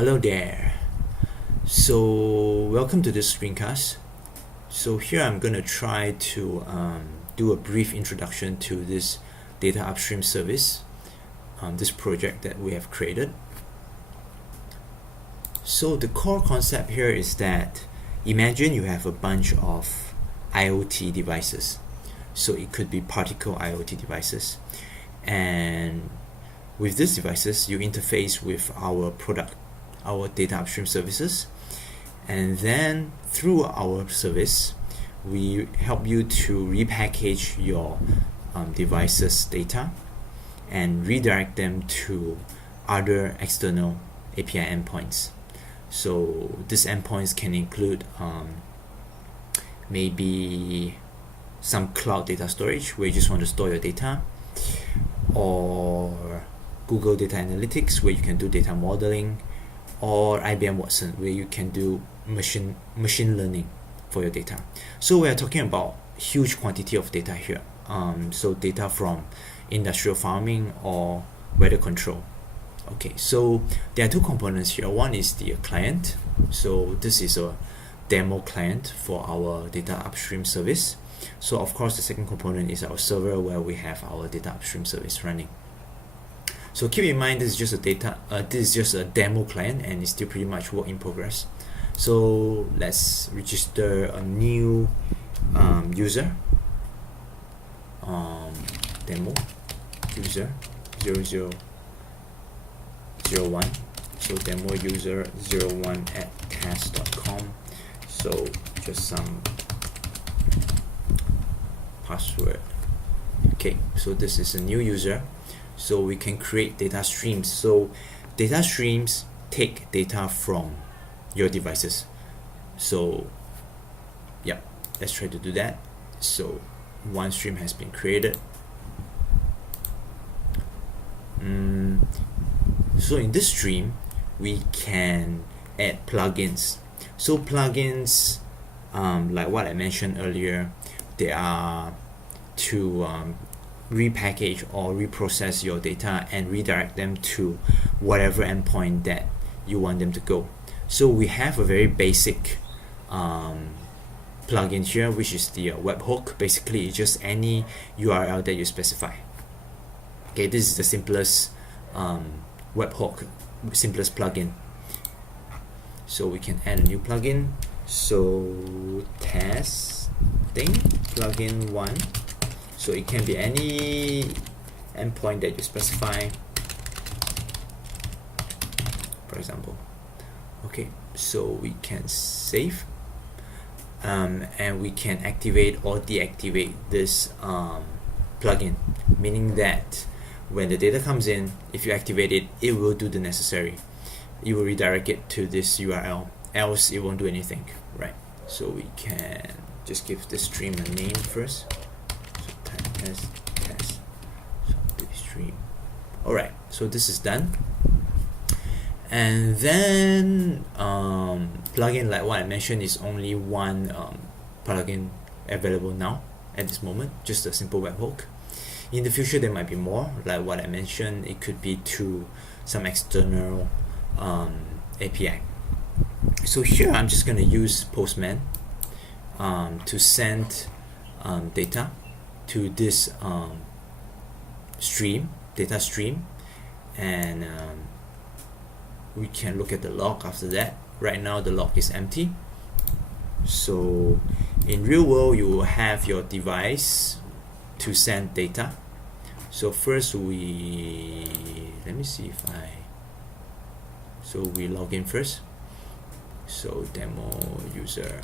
Hello there. So welcome to this screencast. So here I'm going to try to do a brief introduction to this data upstream service, this project that we have created. So the core concept here is that imagine you have a bunch of IoT devices. So it could be particle IoT devices, and with these devices you interface with our product, our data upstream services, and then through our service we help you to repackage your devices data and redirect them to other external API endpoints. So these endpoints can include maybe some cloud data storage where you just want to store your data, or Google Data Analytics where you can do data modeling, or IBM Watson where you can do machine learning for your data. So we are talking about huge quantity of data here. So data from industrial farming or weather control. Okay, so there are two components here. One is the client. So this is a demo client for our data upstream service. So of course the second component is our server where we have our data upstream service running. So keep in mind this is just a demo client and it's still pretty much work in progress. So let's register a new user, demo user 0001. So demo user 01 at task.com. So just some password. Okay, so this is a new user. So we can create data streams. So data streams take data from your devices. So yeah, let's try to do that. So one stream has been created. So in this stream we can add plugins. So plugins, like what I mentioned earlier, they are to repackage or reprocess your data and redirect them to whatever endpoint that you want them to go. So we have a very basic plugin here, which is the webhook. Basically it's just any URL that you specify. Okay, this is the simplest webhook, simplest plugin. So we can add a new plugin. So testing plugin 1. So it can be any endpoint that you specify, for example. Okay, so we can save, and we can activate or deactivate this plugin, meaning that when the data comes in, if you activate it, it will do the necessary. It will redirect it to this URL, else it won't do anything, right? So we can just give the stream a name first. Test. So do stream. Alright, so this is done. And then plugin, like what I mentioned, is only one plugin available now at this moment, just a simple webhook. In the future there might be more, like what I mentioned, it could be to some external API. So here I'm just going to use Postman to send data to this data stream, and we can look at the log after that. Right now the log is empty. So in real world you will have your device to send data. So first let me see if we log in first. So demo user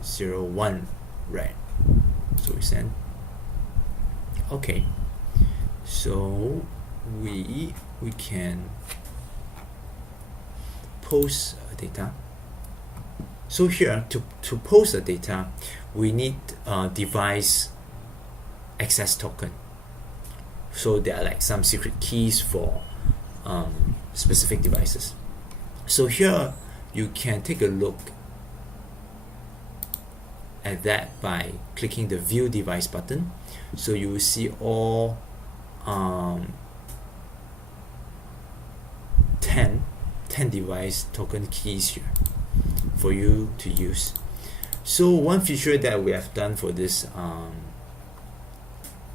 01, right? So we send. Okay, so we can post data. So here to post the data we need device access token. So there are like some secret keys for specific devices. So here you can take a look at that by clicking the view device button. So you will see all 10 10 device token keys here for you to use. So one feature that we have done for this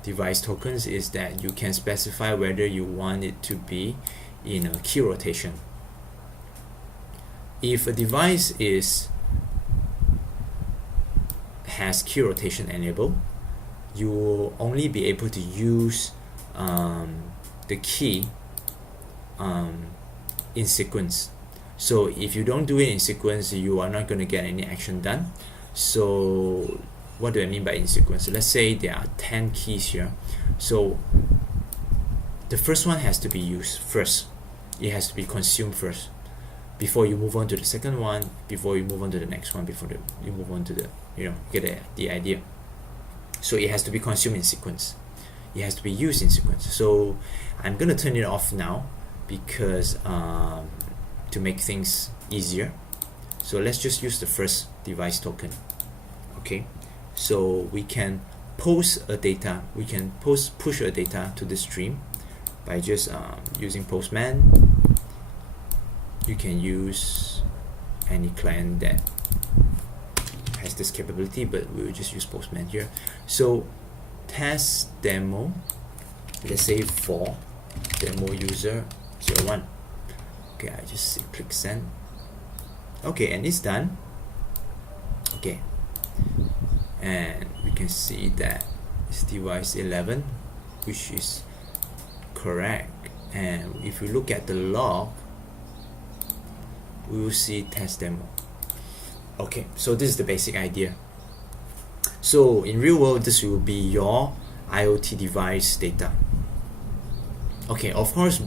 device tokens is that you can specify whether you want it to be in a key rotation. If a device has key rotation enabled, you will only be able to use the key in sequence. So if you don't do it in sequence, you are not going to get any action done. So what do I mean by in sequence? Let's say there are 10 keys here. So the first one has to be used first. It has to be consumed first before you move on to the second one, before you move on to the next one, before you move on to the, get the idea. So it has to be consumed in sequence. It has to be used in sequence. So I'm going to turn it off now because to make things easier. So let's just use the first device token. Okay, so we can push a data to the stream by just using Postman. You can use any client that has this capability, but we will just use Postman here. So test demo, let's say for demo user 01. Okay, I just click send. Okay, and it's done. Okay, and we can see that it's device 11, which is correct. And if we look at the log, we will see test demo. Okay, so this is the basic idea. So in real world, this will be your IoT device data. Okay, of course,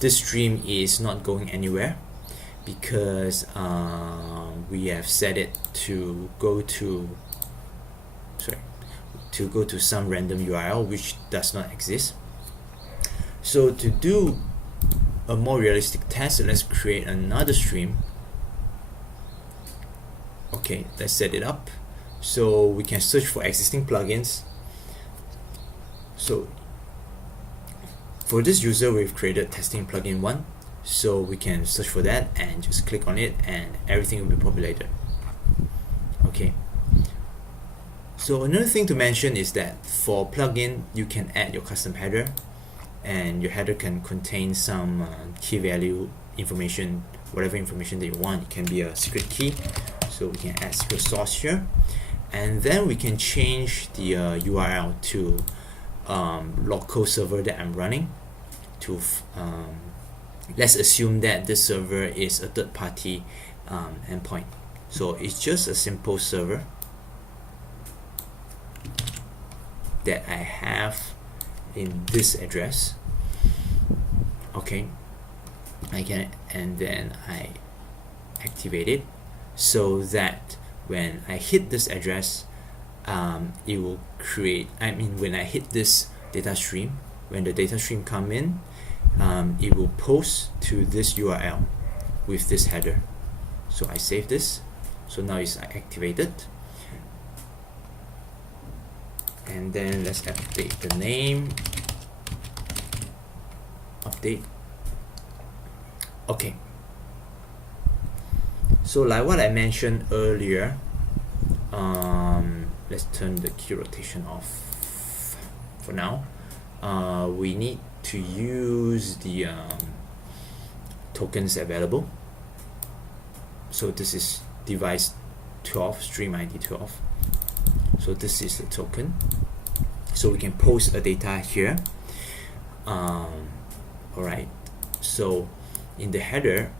this stream is not going anywhere because we have set it to go to some random URL which does not exist. So to do a more realistic test, let's create another stream. Okay, let's set it up so we can search for existing plugins. So for this user, we've created testing plugin 1, so we can search for that and just click on it and everything will be populated. Okay, so another thing to mention is that for plugin, you can add your custom header, and your header can contain some key value information, whatever information that you want. It can be a secret key, so we can add secret source here, and then we can change the URL to local server that I'm running to let's assume that this server is a third-party endpoint. So it's just a simple server that I have in this address. Okay, and then I activate it so that when I hit this address, it will create, when I hit this data stream, when the data stream come in, it will post to this URL with this header. So I save this, so now it's activated, and then let's update the name, update. Okay, so like what I mentioned earlier, let's turn the key rotation off for now. We need to use the tokens available. So this is device 12, stream ID 12. So this is the token. So we can post a data here. Alright, so in the header,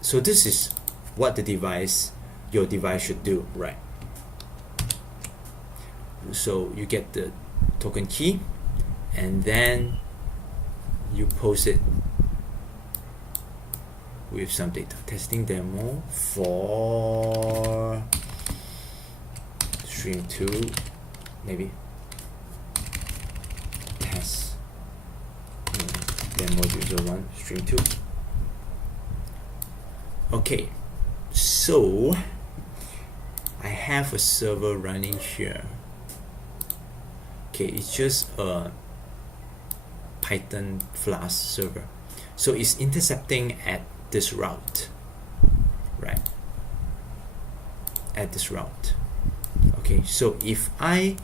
so this is what your device should do, right? So you get the token key, and then you post it with some data. Testing demo for stream 2, maybe test demo user 1 stream 2. Okay, so I have a server running here. Okay, it's just a Python Flask server, so it's intercepting at this route, right? Add this route. Okay, so if I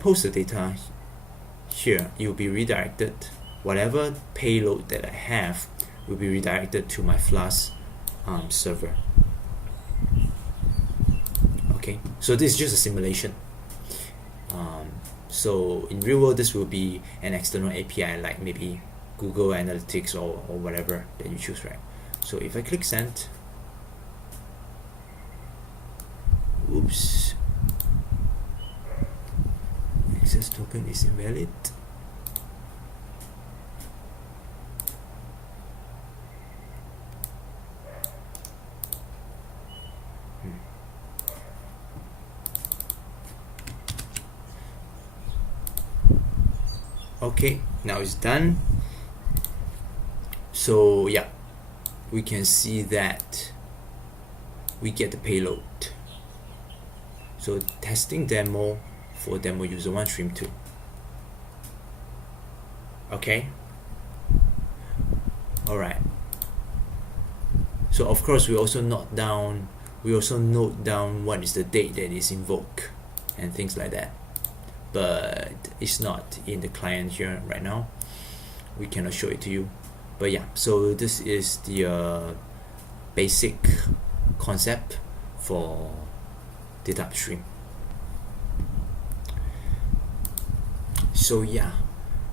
post the data here, it will be redirected. Whatever payload that I have will be redirected to my Flask server. Okay, so this is just a simulation. So in real world, this will be an external API like maybe Google Analytics or whatever that you choose, right? So if I click send, oops, access token is invalid. Okay, now it's done. So yeah, we can see that we get the payload. So testing demo for demo user 1 stream 2. Okay, all right. So of course we also note down what is the date that is invoked and things like that, but it's not in the client here right now. We cannot show it to you, but yeah, so this is the basic concept for data upstream. So yeah,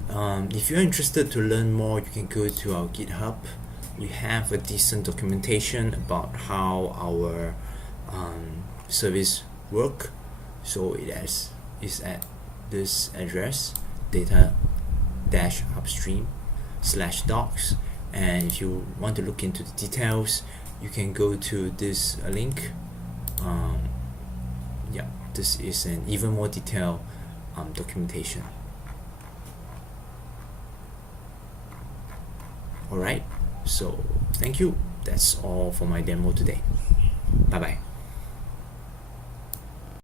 if you're interested to learn more, you can go to our GitHub. We have a decent documentation about how our service work. So is at this address, data-upstream/docs, and if you want to look into the details, you can go to this link. Yeah, this is an even more detailed documentation. Alright, so thank you. That's all for my demo today. Bye bye.